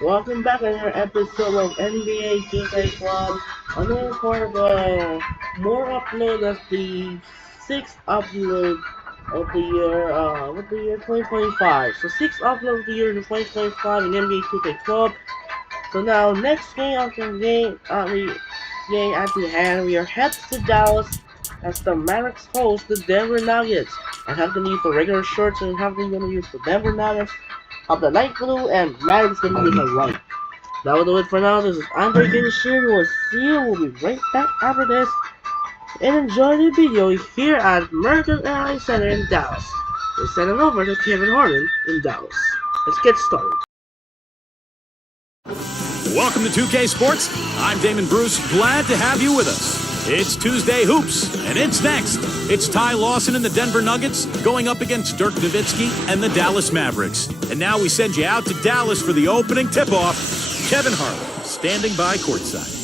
Welcome back to another episode of NBA 2K Club. Another part of more upload as the sixth upload of the year, with the year 2025. So sixth upload of the year in 2025 in NBA 2K Club. So now next game after game at the hand, we are headed to Dallas as the Mavericks host the Denver Nuggets. I have the need for regular shorts and have the gonna use for Denver Nuggets of the light blue and Mavericks gonna use the white. That will do it for now. This is Andre Kinshin. We'll see you. We'll be right back after this. And enjoy the video here at American Airlines Center in Dallas. We're sending over to Kevin Harlan in Dallas. Let's get started. Welcome to 2K Sports. I'm Damon Bruce. Glad to have you with us. It's Tuesday Hoops, and it's next. It's Ty Lawson and the Denver Nuggets going up against Dirk Nowitzki and the Dallas Mavericks. And now we send you out to Dallas for the opening tip-off. Kevin Harlan standing by courtside.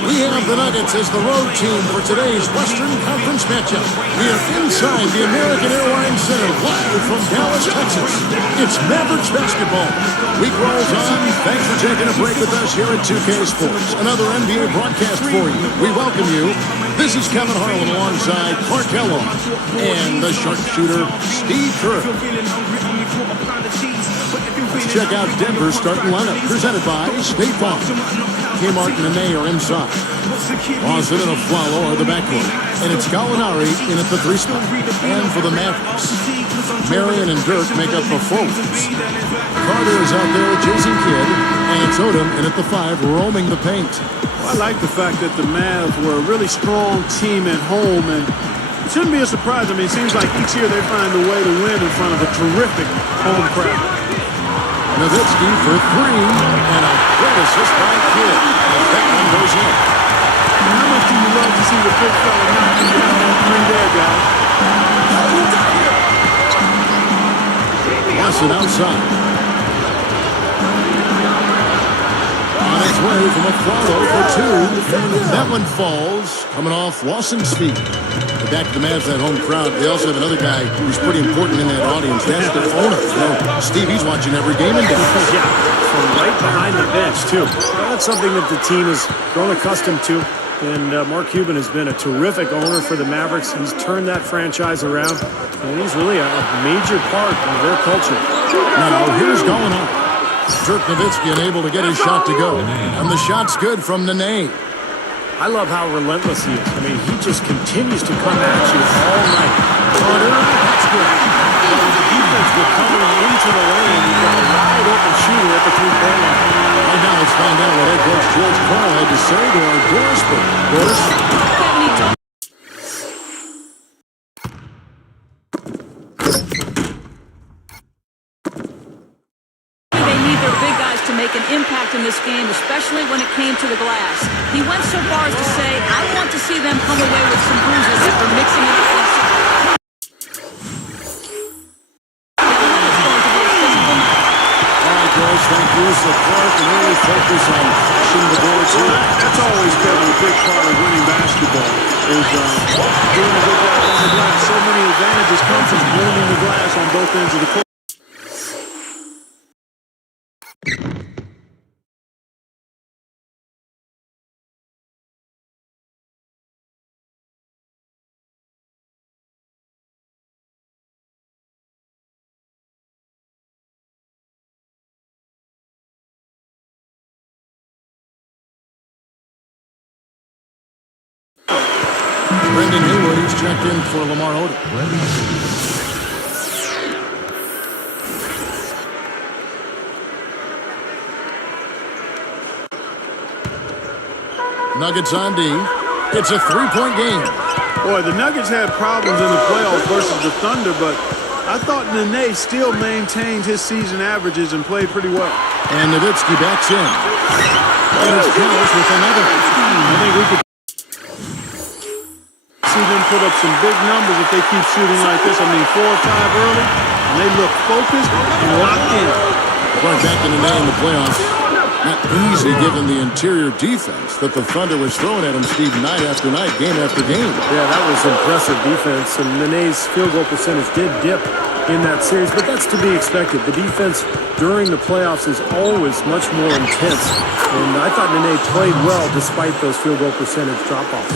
We have the Nuggets as the road team for today's Western Conference matchup. We are inside the American Airlines Center, live from Dallas, Texas. It's Mavericks basketball. Week rolls on. Thanks for taking a break with us here at 2K Sports. Another NBA broadcast for you. We welcome you. This is Kevin Harlan alongside Clark Kellogg and the sharpshooter Steve Kerr. Let's check out Denver's starting lineup, presented by State Farm. Kmart and Nene are inside. Lawson and Aflalo are the backcourt. And it's Gallinari in at the 3 spot. And for the Mavericks, Marion and Dirk make up the forwards. Carter is out there with Jason Kidd. And it's Odom in at the 5, roaming the paint. Well, I like the fact that the Mavs were a really strong team at home, and it shouldn't be a surprise. I mean, it seems like each year they find a way to win in front of a terrific home crowd. Nowitzki for 3, and a great assist by Kidd as that one goes in. How much do you love to see the big fella knocking down that 3 there, guys? Lawson outside. On its way from a follow for 2. That one falls, coming off Lawson's feet. But back to the Mavs, that home crowd. They also have another guy who's pretty important in that audience. That's their owner. You know, Stevie's watching every game in Dallas. Yeah, from right behind the bench, too. That's something that the team has grown accustomed to. And Mark Cuban has been a terrific owner for the Mavericks. He's turned that franchise around, and he's really a major part of their culture. Now, here's going on. Dirk Nowitzki unable to get his shot to go. And the shot's good from Nene. I love how relentless he is. I mean, he just continues to come at you all night. Carter, that's good. Well, the defense will come into the lane. You've got a wide open shooter at the 3-point line. Right now, let's find out what head coach George Karl had to say to our Doris. Doris? They need their big guys to make an impact in this game, especially when it came to the glass. He went so far as to say, I want to see them come away with some bruises after mixing it up with some. Thank you. So Clark can really focus on pushing the boards here. That's always been a big part of winning basketball, is doing a good job on the glass. So many advantages come from winning the glass on both ends of the court. Brendan Haywood, he's checked in for Lamar Odom. Nuggets on D. It's a 3-point game. Boy, the Nuggets had problems in the playoffs versus the Thunder, but I thought Nene still maintained his season averages and played pretty well. And Nowitzki backs in. And it's Dallas with another. I think we could see them put up some big numbers if they keep shooting like this. I mean, 4 or 5 early, and they look focused and locked in. Right back in the playoffs. Not easy given the interior defense that the Thunder was throwing at him, Steve, night after night, game after game. Yeah, that was impressive defense, and Nene's field goal percentage did dip in that series, but that's to be expected. The defense during the playoffs is always much more intense, and I thought Nene played well despite those field goal percentage drop-offs.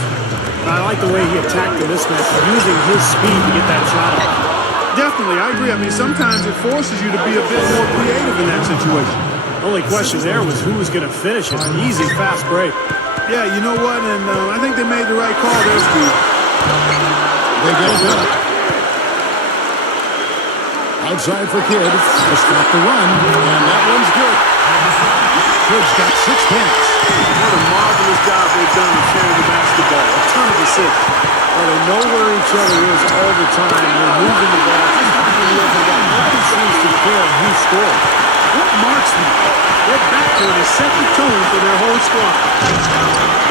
I like the way he attacked the mismatch, using his speed to get that shot off. Definitely, I agree. I mean, sometimes it forces you to be a bit more creative in that situation. The only question there was who was going to finish it. An easy, fast break. Yeah, you know what? And I think they made the right call there, Steve. They get it back. Outside for Kidd. To stop the run. And that one's good. Kidd's got 6 points. What a marvelous job they've done of sharing the basketball. A ton of assists. Well, they know where each other is all the time. They're moving the ball. Just keeping the other guy. Nobody seems to care who scored. What marks them? Their backcourt has set the tone for their whole squad.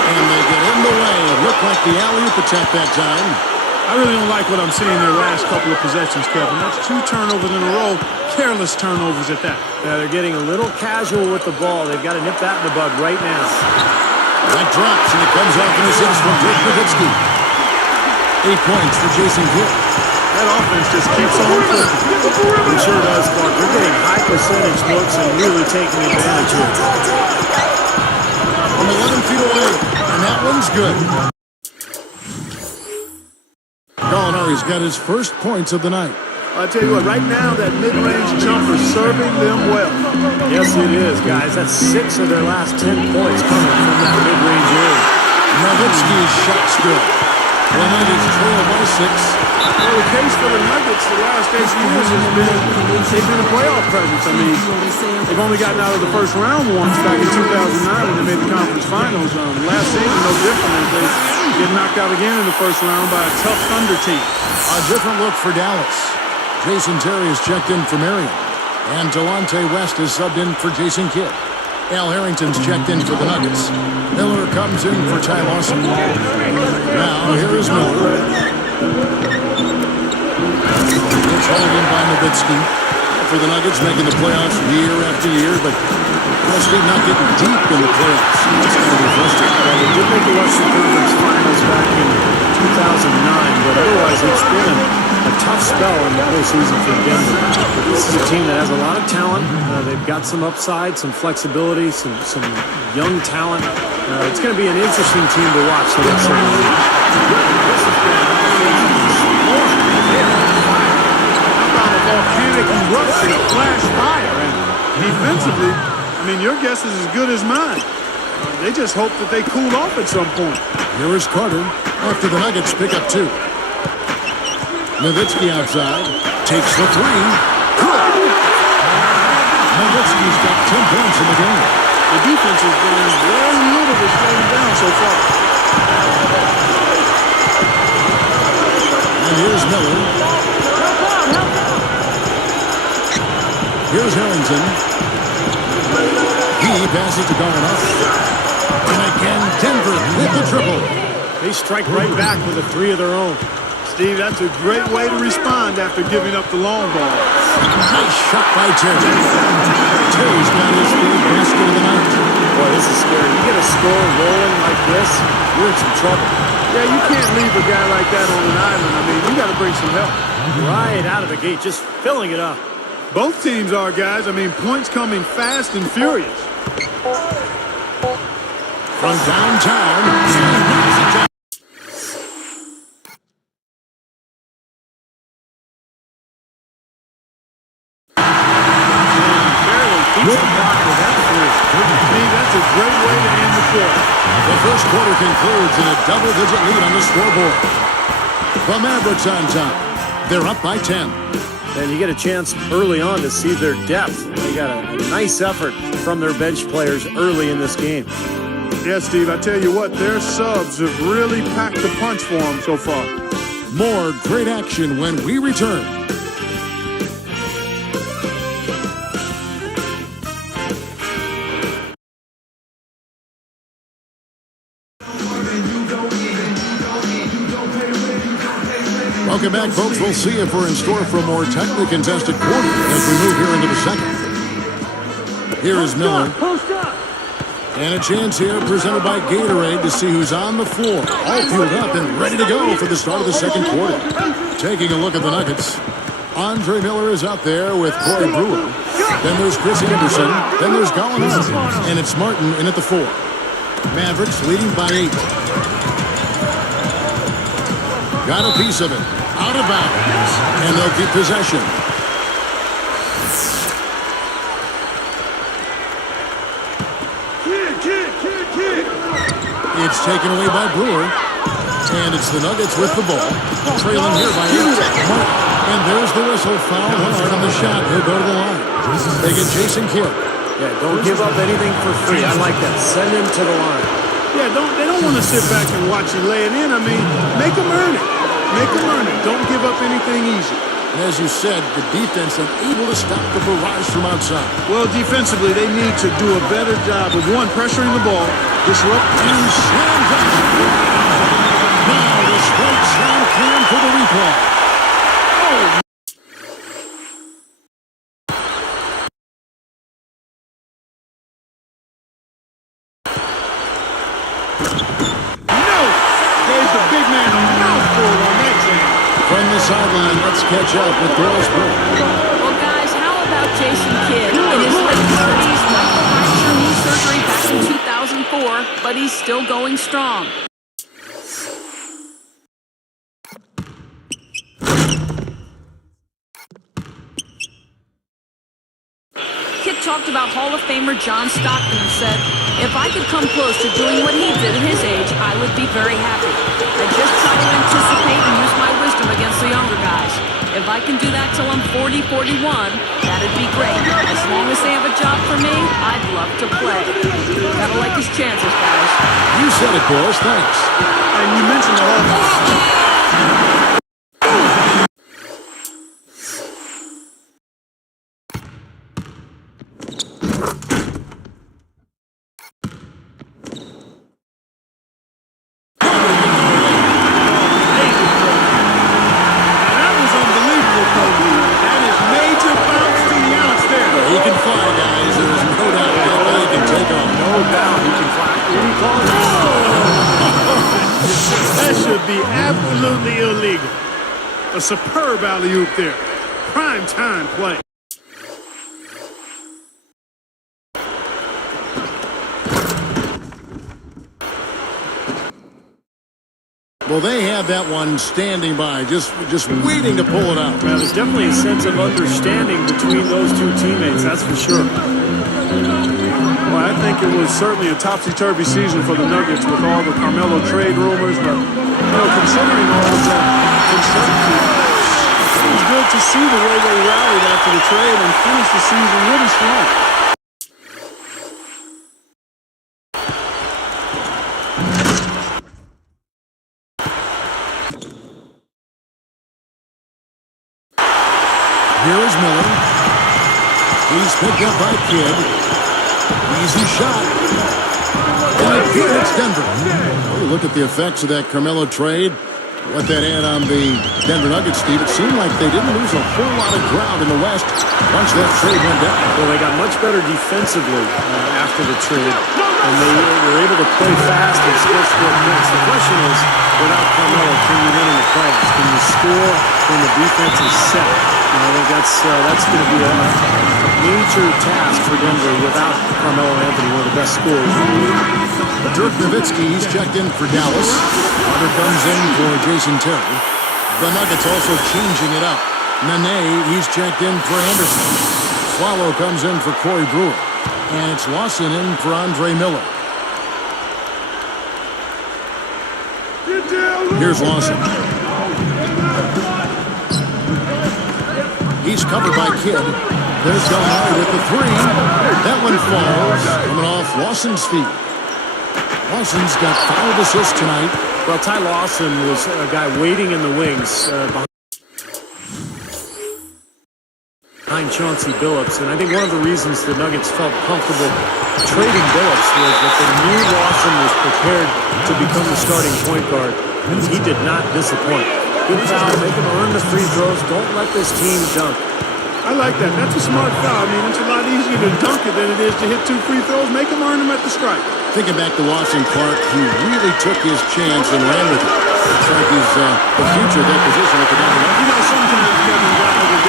And they get in the way. Looked like the alley-oop attempt that time. I really don't like what I'm seeing their last couple of possessions, Kevin. That's 2 turnovers in a row. Careless turnovers at that. Yeah, they're getting a little casual with the ball. They've got to nip that in the bud right now. That drops, and it comes off an assist from Dirk Nowitzki. 8 points for Jason Kidd. That offense just keeps on clicking. It sure does, Clark. They're getting high percentage looks and really taking advantage of it. From 11 feet away, and that one's good. Gallinari's got his first points of the night. I'll tell you what, right now, that mid-range jumper serving them well. Yes, it is, guys. That's 6 of their last 10 points coming from that mid-range area. Nowitzki's shot's good. The Nuggets trail by 6. Well, the case for the Nuggets the last 8 years has been they've been a playoff presence. I mean, they've only gotten out of the first round once back in 2009 when they made the conference finals. Last season, no different, as they get knocked out again in the first round by a tough Thunder team. A different look for Dallas. Jason Terry is checked in for Marion. And Delonte West is subbed in for Jason Kidd. Al Harrington's checked in for the Nuggets. Miller comes in for Ty Lawson. Now, here is Miller. It's hauled in by Nowitzki. For the Nuggets, making the playoffs year after year, but mostly not getting deep in the playoffs. It's going to be frustrating. Well, they did make the Western Conference Finals back in 2009, but otherwise it's been a tough spell in the postseason for Denver. But this is a team that has a lot of talent. They've got some upside, some flexibility, some young talent. It's going to be an interesting team to watch the rest of the year. This has been an offensive explosion. How about a volcanic eruption of flash fire? And defensively, I mean, your guess is as good as mine. They just hope that they cool off at some point. Here is Carter after the Nuggets pick up 2. Nowitzki outside. Takes the 3. Good. Nowitzki's got 10 points in the game. The defense has done very little to slow them down so far. And here's Miller. Here's Harrington. He passes to Gallinari. And again, Denver with the triple. They strike right back with a 3 of their own. Steve, that's a great way to respond after giving up the long ball. Nice shot by Terry. Terry's got his third basket of the night. Boy, this is scary. You get a score rolling like this, you're in some trouble. Yeah, you can't leave a guy like that on an island. I mean, you got to bring some help. Right out of the gate, just filling it up. Both teams are, guys. I mean, points coming fast and furious. From downtown. That's a great way to end the quarter. The first quarter concludes in a double-digit lead on the scoreboard. The Mavericks on top. They're up by 10. And you get a chance early on to see their depth. They got a nice effort from their bench players early in this game. Yeah, Steve, I tell you what, their subs have really packed the punch for them so far. More great action when we return. Welcome back, folks. We'll see if we're in store for a more tightly contested quarter as we move here into the second. Here is Miller. And a chance here presented by Gatorade to see who's on the floor. All fueled up and ready to go for the start of the second quarter. Taking a look at the Nuggets. Andre Miller is out there with Corey Brewer. Then there's Chris Anderson. Then there's Gallinari. And it's Martin in at the 4. Mavericks leading by 8. Got a piece of it. Out of bounds. And they'll keep possession. It's taken away by Brewer. And it's the Nuggets with the ball. Trailing here by 8. And there's the whistle. Foul hard on the shot. He'll go to the line. They get Jason Kidd. Yeah, don't give up anything for free. I like that. Send him to the line. Yeah, they don't want to sit back and watch you lay it in. I mean, make them earn it. Make them earn it. Don't give up anything easy. And as you said, the defense unable to stop the barrage from outside. Well, defensively, they need to do a better job of, one, pressuring the ball, disrupt. And slam dunk. Now the straight slam clear for the replay. From the sideline, let's catch up with Doris Burke. Well, guys, how about Jason Kidd? In his late 30s, Michael fracture knee surgery back in 2004, but he's still going strong. Kidd talked about Hall of Famer John Stockton and said, "If I could come close to doing what he did at his age, I would be very happy. I just try to anticipate and use my wisdom against the younger guys. If I can do that till I'm 40, 41, that'd be great. As long as they have a job for me, I'd love to play." Gotta like his chances, guys. You said it, Doris. Thanks. And you mentioned the whole... Absolutely illegal. A superb alley-oop there. Prime time play. Well, they have that one standing by, just waiting to pull it out. Well, there's definitely a sense of understanding between those two teammates, that's for sure. Well, I think it was certainly a topsy-turvy season for the Nuggets with all the Carmelo trade rumors, but, considering all of that uncertainty, it was good to see the way they rallied after the trade and finished the season really strong. Here is Miller. He's picked up by Kidd. Easy shot. And again, it's Denver. Oh, look at the effects of that Carmelo trade. What that had on the Denver Nuggets, Steve. It seemed like they didn't lose a whole lot of ground in the West once that trade went down. Well, they got much better defensively after the trade, and they were able to play fast and score points. The question is, without Carmelo, can you win in the playoffs? Can you score when the defense is set? I think that's going to be a major task for Denver without Carmelo Anthony, one of the best scorers in the league. Dirk Nowitzki, he's checked in for Dallas. Hunter comes in for Jason Terry. The Nuggets also changing it up. Nene, he's checked in for Anderson. Swallow comes in for Corey Brewer. And it's Lawson in for Andre Miller. Here's Lawson. He's covered by Kidd. There's Gallinari with the 3. That one falls. Coming off Lawson's feet. Lawson's got 5 assists tonight. Well, Ty Lawson was a guy waiting in the wings behind Chauncey Billups, and I think one of the reasons the Nuggets felt comfortable trading Billups was that they knew Lawson was prepared to become the starting point guard, and he did not disappoint. Good foul, make him earn the free throws. Don't let this team dunk. I like that. That's a smart foul. I mean, it's a lot easier to dunk it than it is to hit 2 free throws. Make him earn them at the strike. Thinking back to Lawson Clark, he really took his chance and ran with it. Looks like he's the future of that position at the Denver Nuggets. Sometimes Kevin, guys are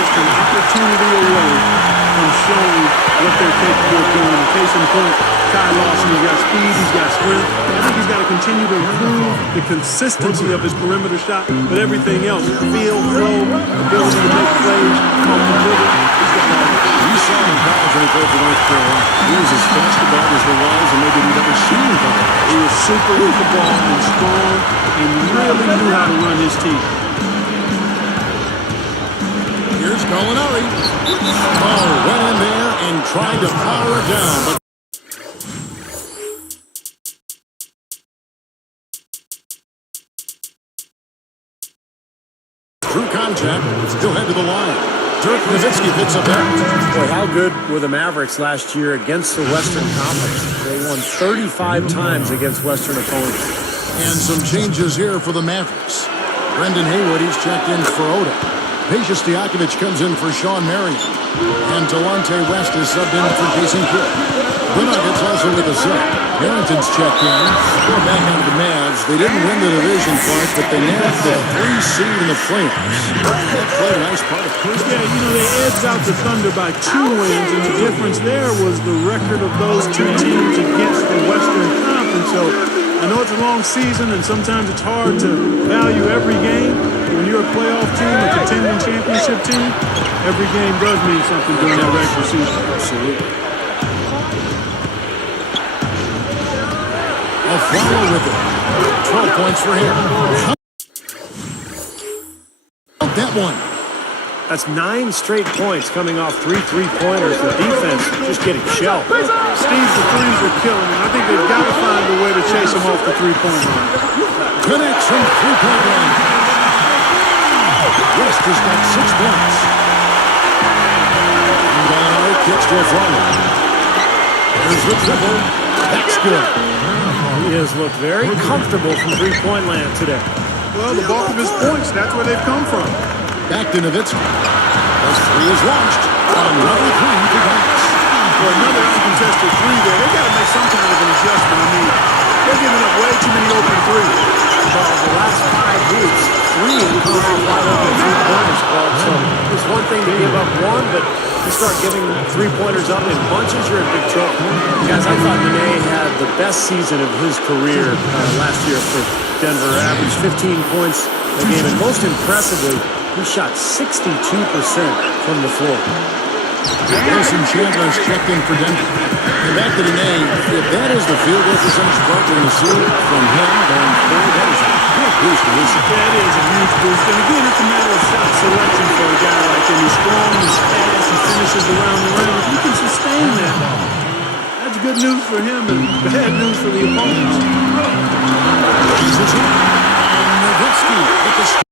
what they're capable of doing. Case in point, Ty Lawson, he's got speed, he's got strength. I think he's got to continue to improve the consistency of his perimeter shot, but everything else, feel, flow, ability to make plays, comfortability, he's got all that. You saw him in college when he played for North Carolina. He was as fast about as there was, and maybe he'd ever seen him play. He was super with the ball and strong and really knew how to run his team. Here's Gallinari. Oh, went in there and tried to power it down, but through contact, he'll head to the line. Dirk Nowitzki picks up that. Boy, how good were the Mavericks last year against the Western Conference? They won 35 times against Western opponents. And some changes here for the Mavericks. Brendan Haywood, he's checked in for Oda. Peja Stojakovic comes in for Sean Marion. And Delonte West is subbed in for Jason Kidd. The Nuggets also with a sub. Harrington's checked in. We're back on the Mavs. They didn't win the division fight, but they nailed the 3 seed in the playoffs. That played a nice part of it. Yeah, you know, they edged out the Thunder by 2 wins, and the difference there was the record of those 2 teams against the Western Conference. So I know it's a long season, and sometimes it's hard to value every game. When you're a playoff team, a contending championship team, every game does mean something during that regular season. Absolutely. A follow with it. 12 points for him. Count that one. That's 9 straight points coming off 3 3-pointers. The defense just getting shelled. Steve, the threes are killing him. I think they've got to find a way to chase him off the three-point line. Connects from three-point line. West has got 6 points. And Gallinari kicks to a follow. There's the triple. That's good. He has looked very comfortable from three-point land today. Well, the bulk of his points, that's where they've come from. Back to Nowitzki. As 3 is launched. Another 3 for Dallas. For another uncontested 3 there, they've got to make some kind of an adjustment. I mean, they're giving up way too many open threes. Well, the last 5 weeks, 3 come off wide open three-pointers, Clark. So it's one thing to give up 1, but you start giving three-pointers up in bunches, you're in big trouble. Guys, I thought Nene had the best season of his career last year for Denver. Averaged 15 points a game, and most impressively, he shot 62% from the floor. Jason Chandler's checked in for Denver. And back to Nene. If that is the field goal percentage part we're going to see from him going forward, that is a big boost to his season. That is a huge boost. And again, it's a matter of shot selection for a guy like him. He's strong, he's fast, he finishes around the rim. If you can sustain that, that's good news for him and bad news for the opponents. Nowitzki with the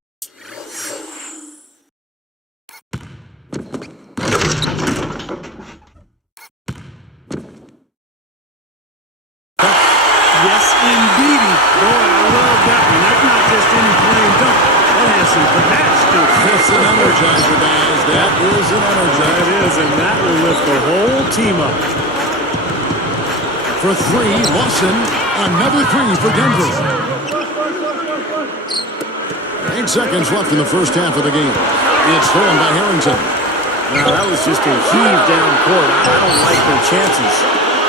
Yes, indeedy. Boy, I love that one. That's not just any plain dunk. That has some finesse to it. It's an energizer, guys. That is an energizer. That is, and that will lift the whole team up. For 3, Lawson. Another 3 for Denver. 8 seconds left in the first half of the game. It's stolen by Harrington. Now, that was just a heave down court. I don't like their chances.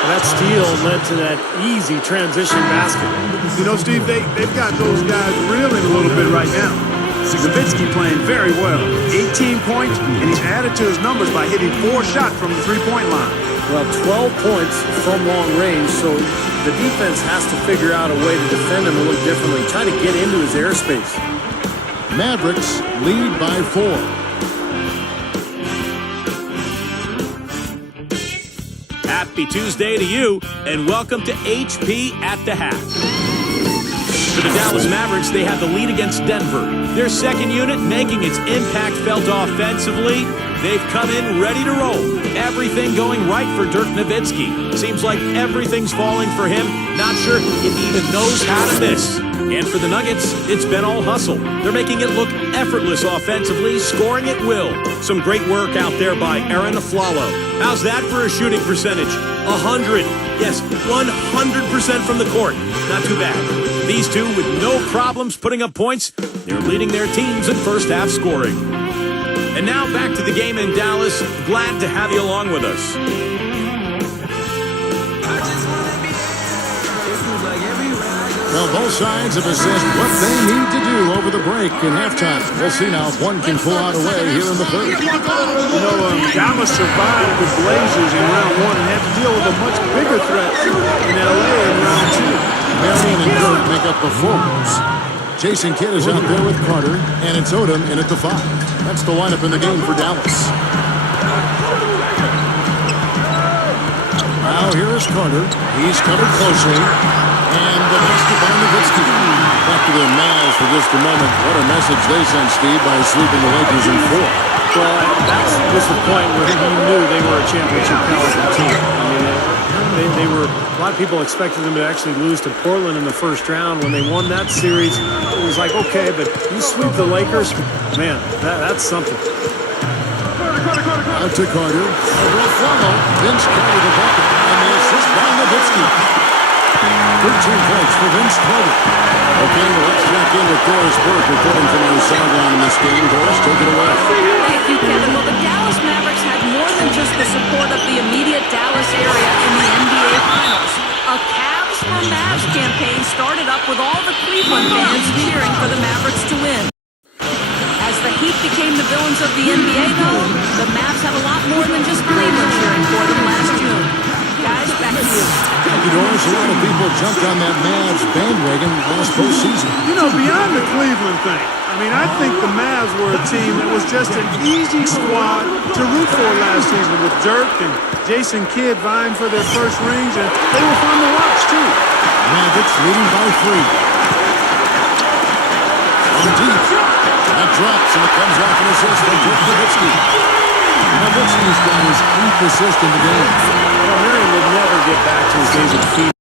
That steal led to that easy transition basket. You know, Steve, they've got those guys reeling a little bit right now. Nowitzki playing very well. 18 points, and he's added to his numbers by hitting 4 shots from the three-point line. Well, 12 points from long range, so the defense has to figure out a way to defend him a little differently, try to get into his airspace. Mavericks lead by 4. Happy Tuesday to you, and welcome to HP at the Half. For the Dallas Mavericks, they have the lead against Denver. Their second unit making its impact felt offensively. They've come in ready to roll. Everything going right for Dirk Nowitzki. Seems like everything's falling for him. Not sure if he even knows how to miss. And for the Nuggets, it's been all hustle. They're making it look effortless offensively, scoring at will. Some great work out there by Aaron Aflalo. How's that for a shooting percentage? 100. Yes, 100% from the court. Not too bad. These two with no problems putting up points. They're leading their teams in first half scoring. And now back to the game in Dallas. Glad to have you along with us. Well, both sides have assessed what they need to do over the break in halftime. We'll see now if one can pull out a way here in the third. You know, Dallas survived the Blazers in round one and had to deal with a much bigger threat in L.A. in round two. Marion and Dirk make up the forwards. Jason Kidd is out there with Carter, and it's Odom in at the 5. That's the lineup in the game for Dallas. Now here is Carter. He's covered closely. And the basket by Nowitzki. Back to the Mavs for just a moment. What a message they sent, Steve, by sweeping the Lakers in 4. Well, that was the point where he knew they were a championship caliber team. I mean, they were, a lot of people expected them to actually lose to Portland in the first round. When they won that series, it was like, okay, but you sweep the Lakers, man, that's something. Out to Carter. Over a follow. Vince Carter the bucket. And the assist by Nowitzki. 13 points for Vince Carter. Okay, well, let's check in with Doris Burke reporting from our sideline in this game. Doris, take it away. Thank you, Kevin. Well, the Dallas Mavericks had more than just the support of the immediate Dallas area in the NBA Finals. A Cavs for Mavs campaign started up with all the Cleveland fans cheering for the Mavericks to win. As the Heat became the villains of the NBA, though, the Mavs had a lot more than just Cleveland cheering for them last June. Guys, back to you. Thank you, Doris. A lot of people jumped on that Mavs bandwagon last postseason. You know, beyond the Cleveland thing, I mean, I think the Mavs were a team that was just an easy squad to root for last season with Dirk and Jason Kidd vying for their first rings, and they were fun to watch, too. Mavericks leading by 3. From deep. That drops, and it comes off an assist from Dirk Nowitzki. Nowitzki's got his 8th assist in the game. Well, Marion would never get back to his days of Phoenix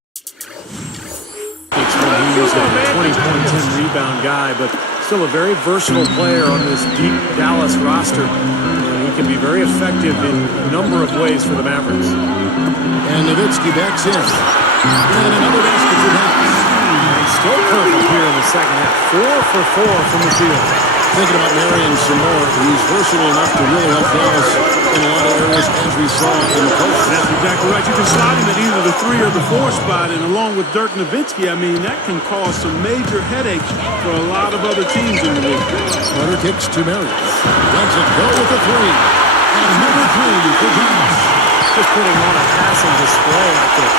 when he was a 20-point, 10-rebound guy, but still a very versatile player on this deep Dallas roster. He can be very effective in a number of ways for the Mavericks. And Nowitzki backs in. And another basket for Dallas. Still perfect here in the second half. 4 for 4 from the field. Thinking about Marion some more, he's versatile enough to really help Dallas in a lot of areas, as we saw in the post. That's exactly right. You can slide him at either the 3 or the 4 spot, and along with Dirk Nowitzki, I mean, that can cause some major headaches for a lot of other teams in the league. Carter kicks to Marion. Lets it go with the 3. And number 3 for Dallas. Just putting on a passing display out there.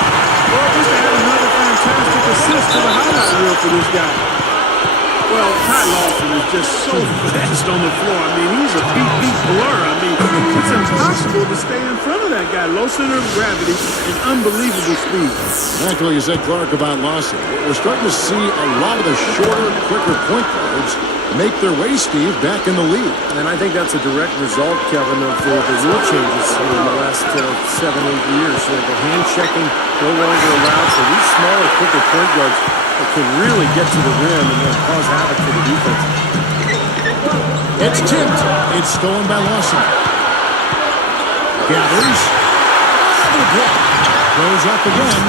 Well, just to add another fantastic assist to the highlight reel for this guy. Well, Ty Lawson is just so fast on the floor. I mean, he's a beat blur. I mean, it's impossible to stay in front of that guy. Low center of gravity and unbelievable speed. Back to what you said, Clark, about Lawson. We're starting to see a lot of the shorter, quicker point guards make their way, Steve, back in the league. And I think that's a direct result, Kevin, of the rule changes in the last 7-8 years. The hand checking no longer allowed for these smaller, quicker point guards that can really get to the rim and then cause havoc for the defense. It's tipped. It's stolen by Lawson. Gathers. Another block. Goes up again.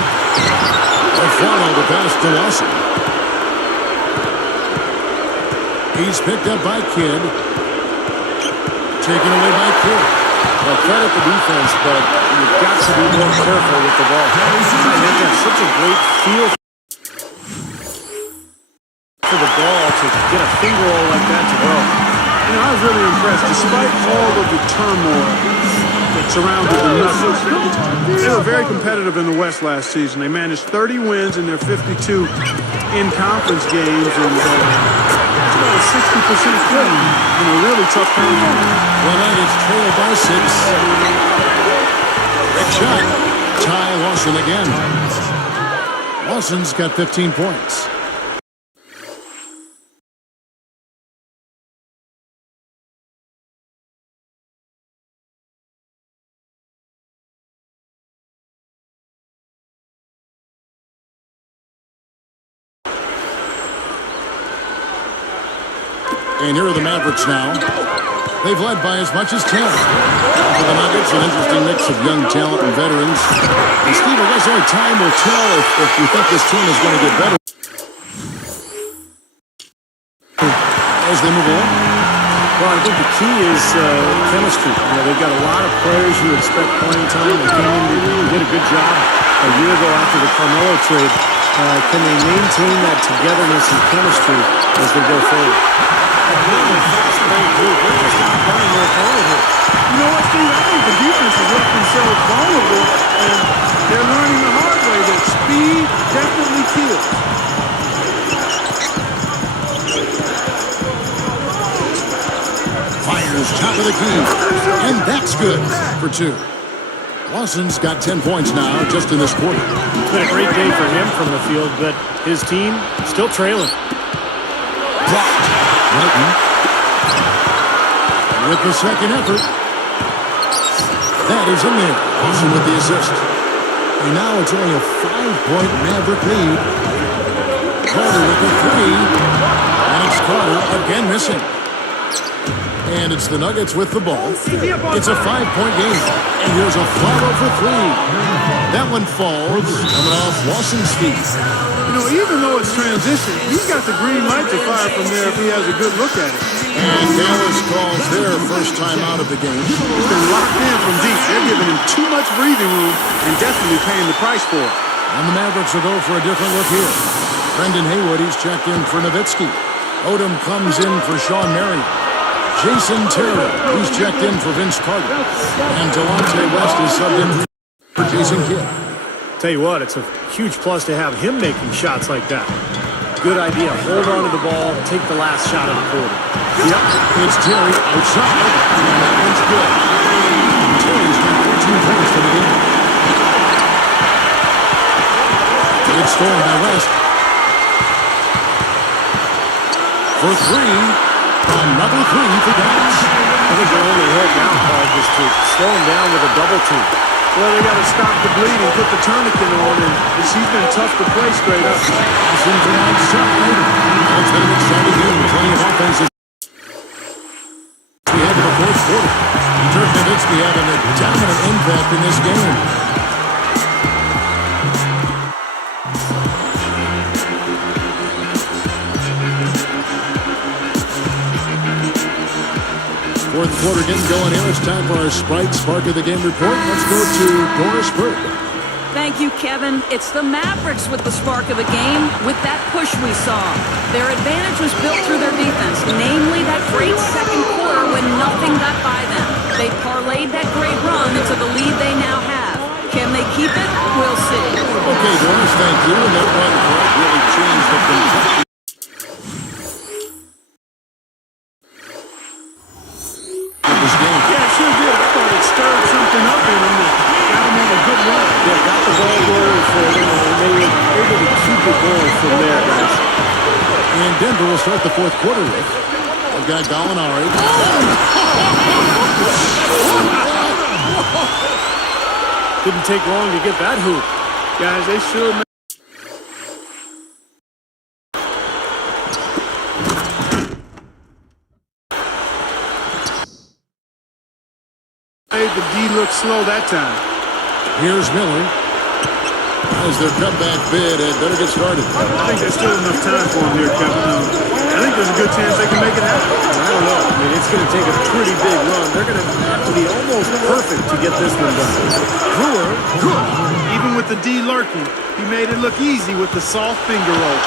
A follow the pass to Lawson. He's picked up by Kidd. Taken away by Kidd. Well, credit the defense, but you've got to be more careful with the ball. I think that's such a great feel for the ball to get a finger roll like that to go. You know, I was really impressed. Despite all of the turmoil that surrounded the Nuggets, they were very competitive in the West last season. They managed 30 wins in their 52 in-conference games, and it's about a 60% clip in a really tough conference. Well, Nuggets trail by 6. Great shot. Ty Lawson again. Lawson's got 15 points. And here are the Mavericks now. They've led by as much as 10. For the Nuggets, an interesting mix of young talent and veterans. And Steve, I guess only time will tell if you think this team is going to get better as they move along. Well, I think the key is chemistry. You know, they've got a lot of players who expect playing time. They came in, they did a good job a year ago after the Carmelo trade. Can they maintain that togetherness and chemistry as they go forward? You know what, Steve? I think the defense has left themselves vulnerable, and they're learning the hard way that speed definitely kills. Fires top of the key, and that's good for 2. Lawson's got 10 points now just in this quarter. It's been a great day for him from the field, but his team still trailing. Blocked. Martin with the second effort. That is in there. Lawson with the assist. And now it's only a 5-point Maverick lead. Carter with the 3. And it's Carter again missing. And it's the Nuggets with the ball. It's a 5-point game. And here's a follow for 3. That one falls, coming off Lawson's feet. You know, even though it's transition, he's got the green light to fire from there if he has a good look at it. And Dallas calls their first time out of the game. He's been locked in from deep. They're giving him too much breathing room and definitely paying the price for it. And the Mavericks will go for a different look here. Brendan Haywood, he's checked in for Nowitzki. Odom comes in for Sean Marion. Jason Terry, he's checked in for Vince Carter. And Delonte West is subbed in for Jason Kidd. Tell you what, it's a huge plus to have him making shots like that. Good idea. Hold on to the ball, take the last shot of the quarter. Yep, it's Terry outside. And that one's good. Terry's got 14 points for the game. It's stolen by West. For 3. Another 3 for Dallas. I think their only hope now, Paul, is to slow him down with a double team. Well, they got to stop the bleeding, put the tourniquet on, and he's been tough to play straight up. Passing to outside. It's been an exciting game. Plenty of offenses. We head to the fourth quarter. Dirk Nowitzki having a dominant impact in this game. Fourth quarter getting going here. It's time for our Sprite Spark of the Game report. Let's go to Doris Burke. Thank you, Kevin. It's the Mavericks with the spark of the game, with that push we saw. Their advantage was built through their defense, namely that great second quarter when nothing got by them. They parlayed that great run into the lead they now have. Can they keep it? We'll see. Okay, Doris, thank you. And that run really changed the complexion. Yeah, it sure did. I thought it stirred something up in him that got him on a good run. Yeah, got the ball rolling for them, and they were able to keep it going from there, guys. And Denver will start the fourth quarter with. They've got Gallinari. Didn't take long to get that hoop. Guys, they sure made the D look slow that time. Here's Miller. As their comeback bid had better get started. I think there's still enough time for him here, Kevin. I think there's a good chance they can make it happen. I don't know. I mean, it's going to take a pretty big run. They're going to have to be almost perfect to get this one done. Brewer, good. Even with the D lurking, he made it look easy with the soft finger roll.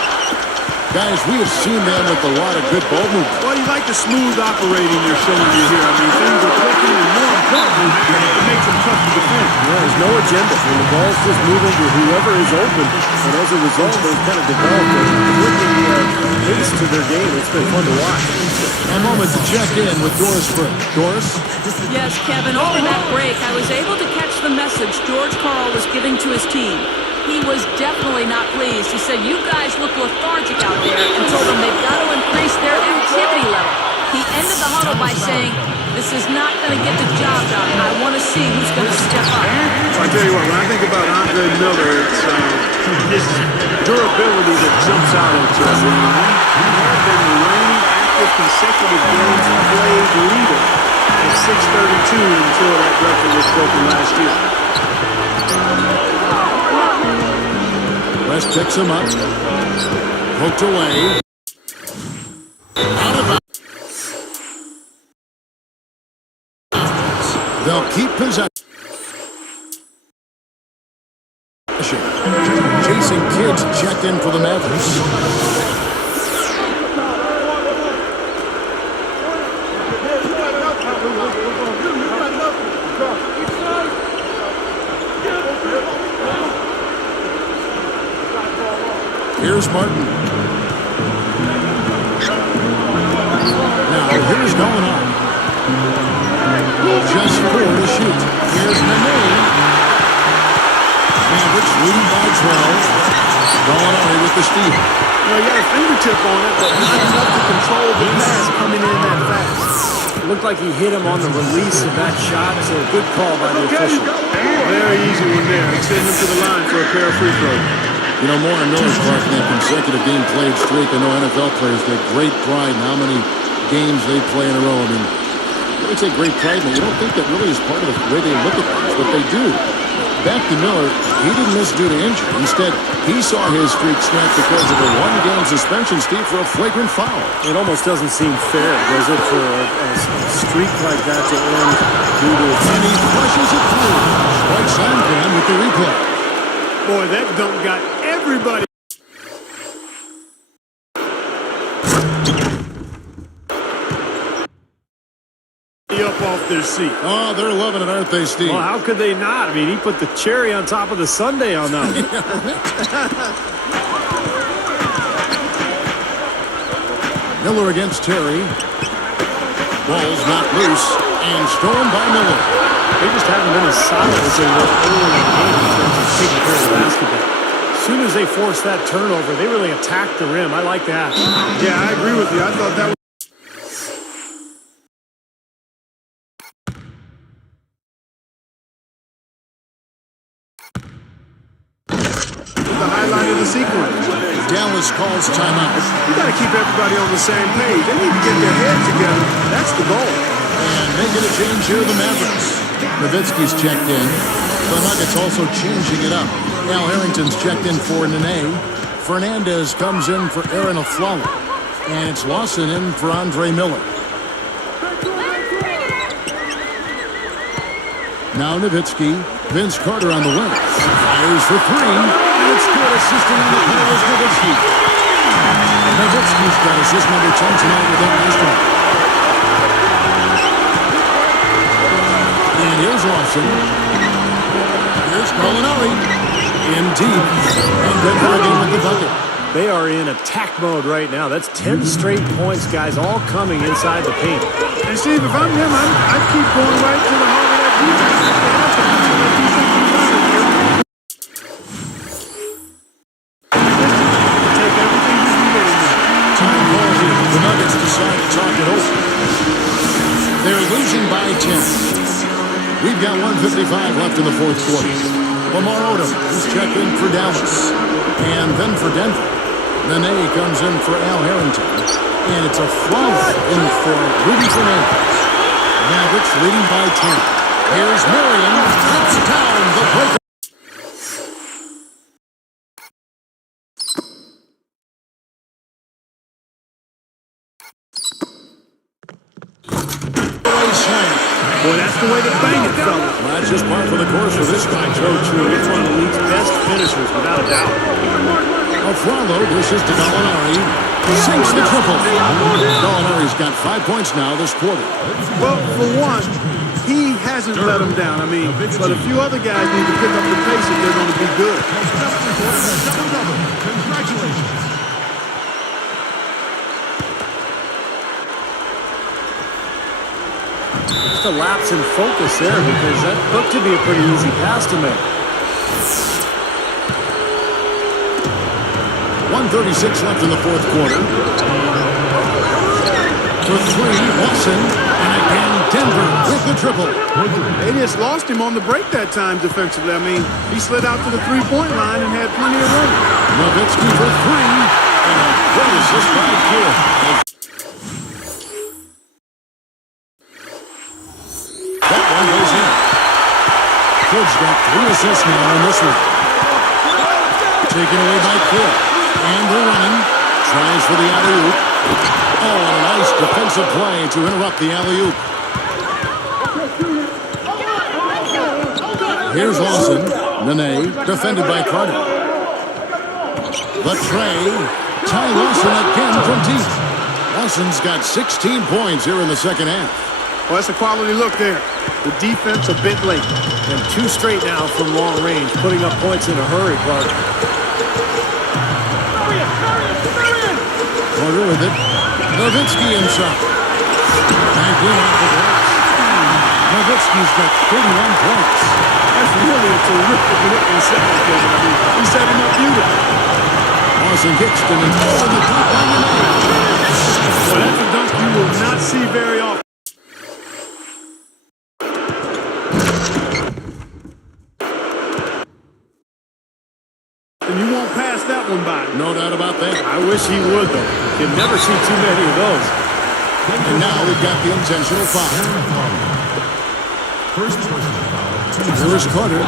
Guys, we have seen them with a lot of good ball movement. Well, you like the smooth operating they're showing you here. I mean, things are clicking, and more importantly, it makes them tough to defend. Yeah, there's no agenda. When the ball's just moving to whoever is open, and as a result, they've kind of developed a clicking pace to their game. It's been fun to watch. A moment to check in with Doris Burke. Doris? Yes, Kevin, over that break, I was able to catch the message George Karl was giving to his team. He was definitely not pleased. He said, you guys look lethargic out there, and told them they've got to increase their activity level. He ended the huddle by saying, this is not going to get the job done. I want to see who's going to step up. Well, I tell you what, when I think about Andre Miller, it's his durability that jumps out at you. He had been the reigning active consecutive games played leader at 632 until that record was broken last year. West picks him up. Hooked away. Out of bounds. They'll keep possession. racing kids checked in for the Mavericks. Here's Martin. Now, here's going on. Just 4 to shoot. Here's Nene. Mavericks leading by 12. Gallinari with the steal. You know, he got a fingertip on it, but not enough to control the pass coming in that fast. It looked like he hit him on the release of that shot, so good call by the official. Very easy one there. Send him to the line for a pair of free throws. You know, more on Miller's part than that consecutive game played streak. I know NFL players take great pride in how many games they play in a row. I mean, they take great pride in it. You don't think that really is part of the way they look at things, but they do. Back to Miller, he didn't miss due to injury. Instead, he saw his streak snap because of a one-game suspension, Steve, for a flagrant foul. It almost doesn't seem fair, does it, for a streak like that to end due to... And he flushes it through. Right side man with the replay. Boy, that dunk got everybody up off their seat. Oh, they're loving it, aren't they, Steve? Well, how could they not? I mean, he put the cherry on top of the sundae on that one. Miller against Terry. Ball's not loose and stolen by Miller. They just haven't been as solid as they were early in the game in terms of taking care of the basketball. As soon as they forced that turnover, they really attacked the rim. I like that. Yeah, I agree with you. I thought that was the highlight of the sequence. Dallas calls timeout. You got to keep everybody on the same page. They need to get their heads together. That's the goal. And making a change here, the Mavericks. Nowitzki's checked in. The Nuggets also changing it up. Al Harrington's checked in for Nene. Fernandez comes in for Aaron Aflalo. And it's Lawson in for Andre Miller. Now Nowitzki. Vince Carter on the wing. Fires for 3. And it's good. Assisting on the play is Nowitzki. Nowitzki's got assist number 10 tonight with that last one. And here's Lawson. Here's Gallinari. In deep. And Denver again with the bucket. They are in attack mode right now. That's 10 straight points, guys, all coming inside the paint. And Steve, if I'm him, I'd keep going right to the heart of that defense. Take everything you can get in there. Time call here. The Nuggets decide to talk it over. They're losing by 10. We've got 1:55 left in the fourth quarter. Lamar Odom is checked in for Dallas. And then for Denver. Nene comes in for Al Harrington. And it's a flower in for Rudy Fernandez. Mavericks leading by 10. Here's Marion. Cuts down the breaker. Boy, that's the way to bang it, fellas. That's just par for the course for this guy. So true. It's one of the league's best finishers, without a doubt. Aflalo dishes to Gallinari. Sinks the triple. Gallinari's got 5 points now this quarter. Well, for one, he hasn't let them down. I mean, but a few other guys need to pick up the pace if they're going to be good. Congratulations. Just a lapse in focus there, because that looked to be a pretty easy pass to make. 1:36 left in the fourth quarter. For 3, Watson. And again, Denver with the triple. They just lost him on the break that time defensively. I mean, he slid out to the three-point line and had plenty of room. Nowitzki for 3. And a great assist by Kidd. That one goes in. Kidd's got 3 assists now on this one. Taken away by Kidd. And they're running. Tries for the alley-oop. Oh, and a nice defensive play to interrupt the alley-oop. Here's Lawson. Nene, defended by Carter. The tray. Ty Lawson again from deep. Lawson's got 16 points here in the second half. Well, that's a quality look there. The defense a bit late. And 2 straight now from long range, putting up points in a hurry, Clark. Carter with it. Nowitzki inside. Back in off the glass. Nowitzki's got 31 points. That's really a terrific look in second quarter. I mean, he set him up beautifully. Lawson kicks to him. Oh, the top on the net. Well, that's a dunk you will not see very often. And you won't pass that one by. No doubt about that. I wish he would, though. You can never see too many of those. And now we've got the intentional foul. Here is Carter.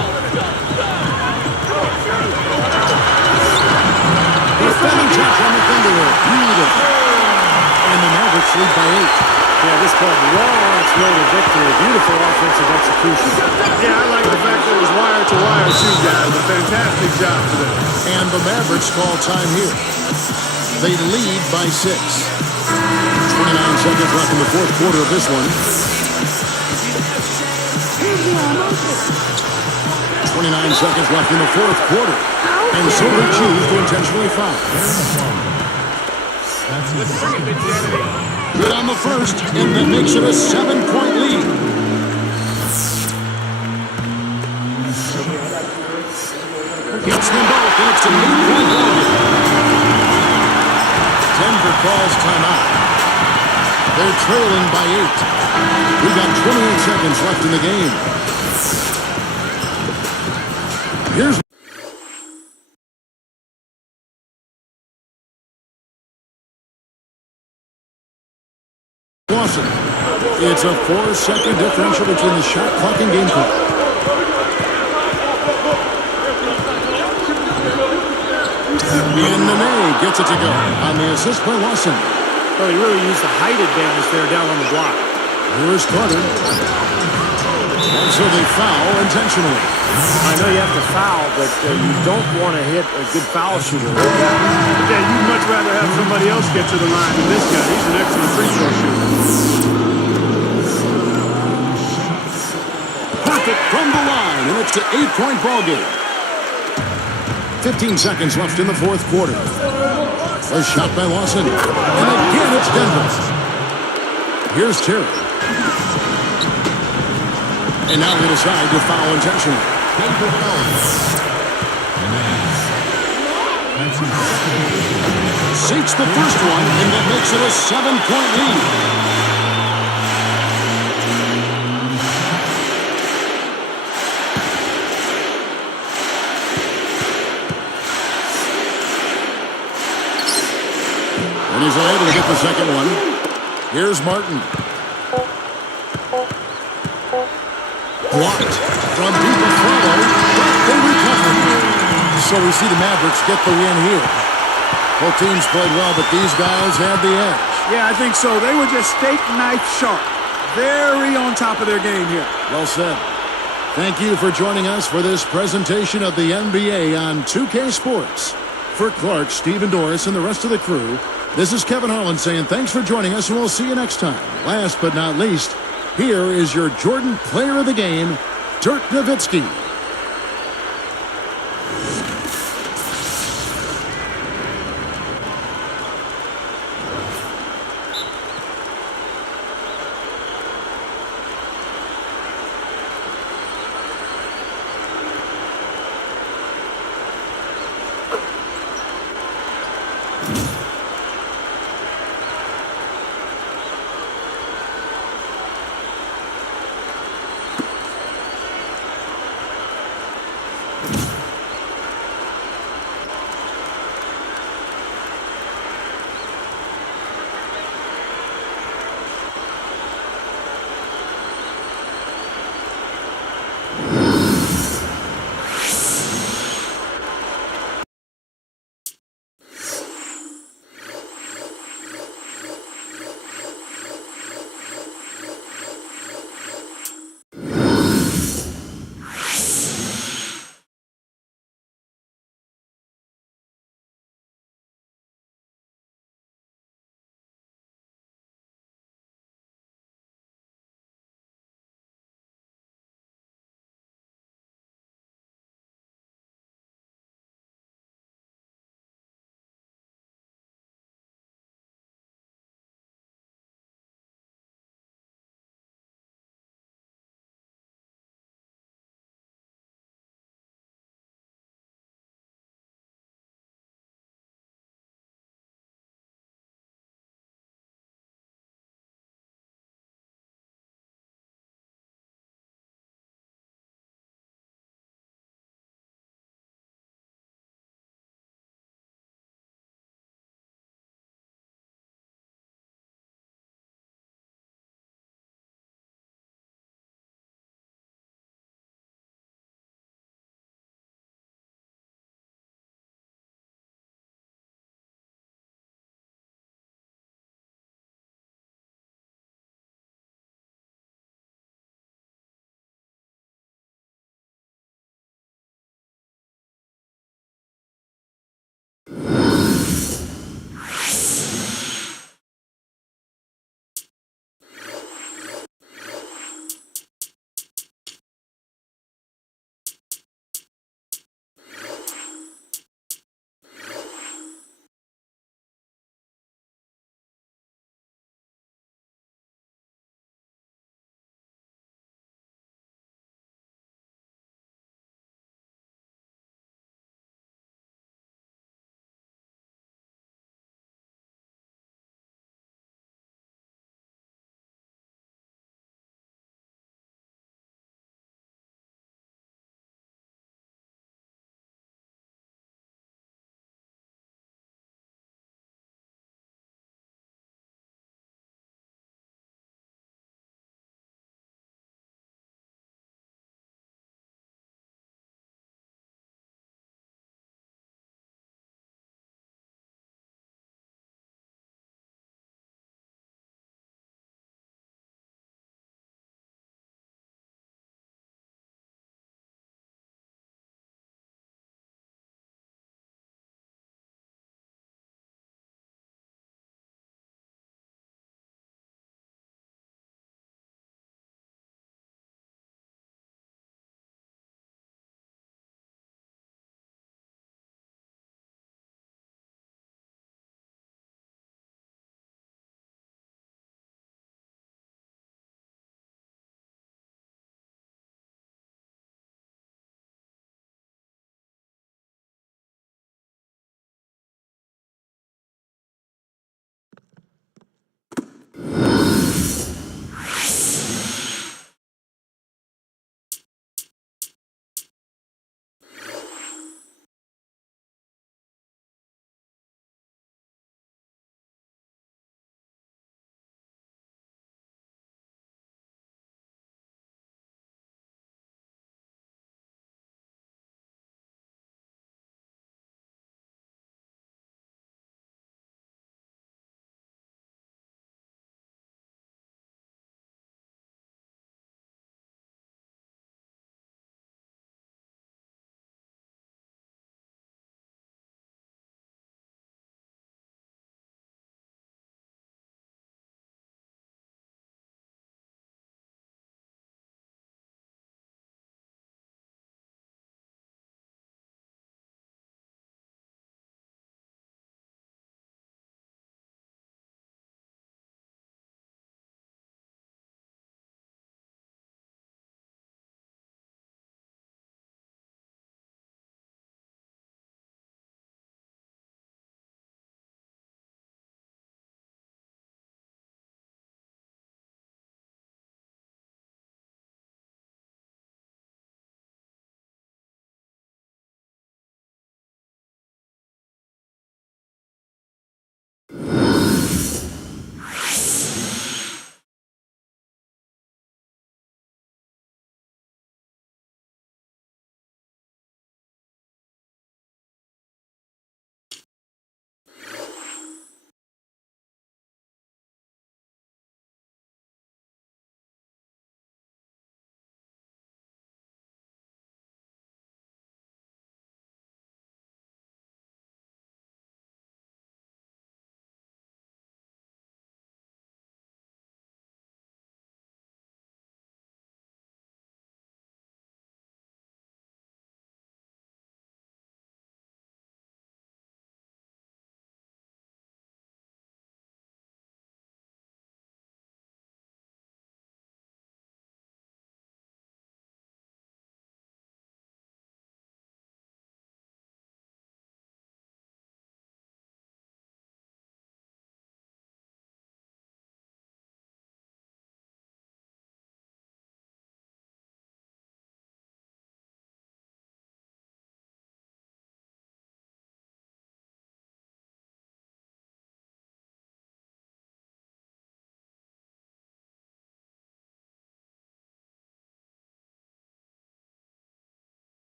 Defending touch on the fingertip. Beautiful. And the Mavericks lead by 8. Yeah, this club well on its way to victory. Beautiful offensive execution. Yeah, I like the fact that it was wire to wire, too, guys. A fantastic job today. And the Mavericks call time here. They lead by 6. 29 seconds left in the fourth quarter of this one. 29 seconds left in the fourth quarter. And so they choose to intentionally foul. Good on the first, and that makes it a 7-point lead. Gets them both, and it's an 8-point lead. Denver calls timeout. They're trailing by 8. We've got 28 seconds left in the game. Here's Lawson. It's a 4-second differential between the shot clock and game clock. And Nene gets it to go on the assist by Lawson. Well, he really used the height advantage there down on the block. Here's Carter. And so they foul intentionally. I know you have to foul, but you don't want to hit a good foul shooter like that. Yeah, you'd much rather have somebody else get to the line than this guy. He's an excellent free throw shooter. Perfect from the line, and it's an 8-point ball game. 15 seconds left in the fourth quarter. A shot by Lawson. And again, it's Denver. Here's Terry. And now they decide to foul intentionally. Sinks the first one, and that makes it a 7-point lead. And he's unable to get the second one. Here's Martin. Blocked from deep in front, but they recover. So we see the Mavericks get the win here. Both teams played well, but these guys had the edge. Yeah, I think so. They were just steak knife sharp. Very on top of their game here. Well said. Thank you for joining us for this presentation of the NBA on 2K Sports. For Clark, Stephen Doris, and the rest of the crew, this is Kevin Harlan saying thanks for joining us, and we'll see you next time. Last but not least, here is your Jordan Player of the Game, Dirk Nowitzki.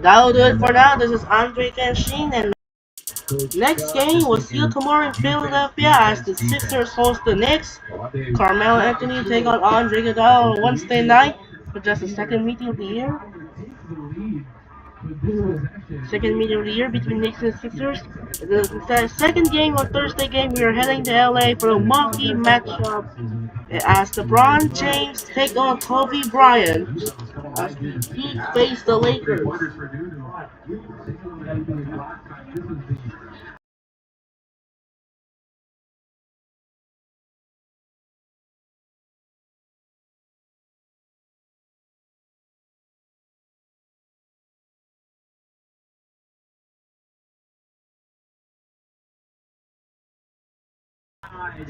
That'll do it for now. This is Andre Kenshin, and next game, we'll see you tomorrow in Philadelphia as the Sixers host the Knicks. Carmelo Anthony take on Andre Iguodala on Wednesday night for just the second meeting of the year. Second meeting of the year between Knicks and Sixers. The second game on Thursday game, we are heading to LA for a monkey matchup as LeBron James take on Kobe Bryant as the Heat face the Lakers.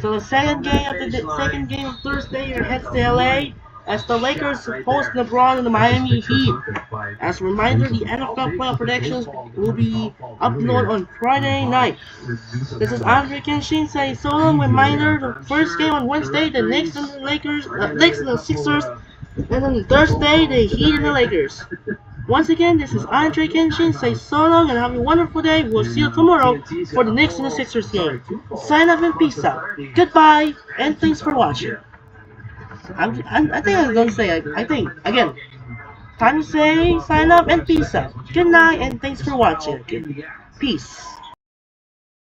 So the second game of Thursday are heads to LA as the Lakers host LeBron and the Miami Heat. As a reminder, the NFL playoff predictions will be uploaded on Friday night. This is Andre Kenshin saying so long. Reminder: the first game on Wednesday, the Knicks and the Knicks and the Sixers, and then Thursday, the Heat and the Lakers. Once again, this is Andre Kenshin. Say so long and have a wonderful day. We'll see you tomorrow for the Knicks and the Sixers game. Sign up and peace out. Goodbye, and thanks for watching. I think I was gonna say, I think, again, time to say sign up and peace out. Good night, and thanks for watching. Peace.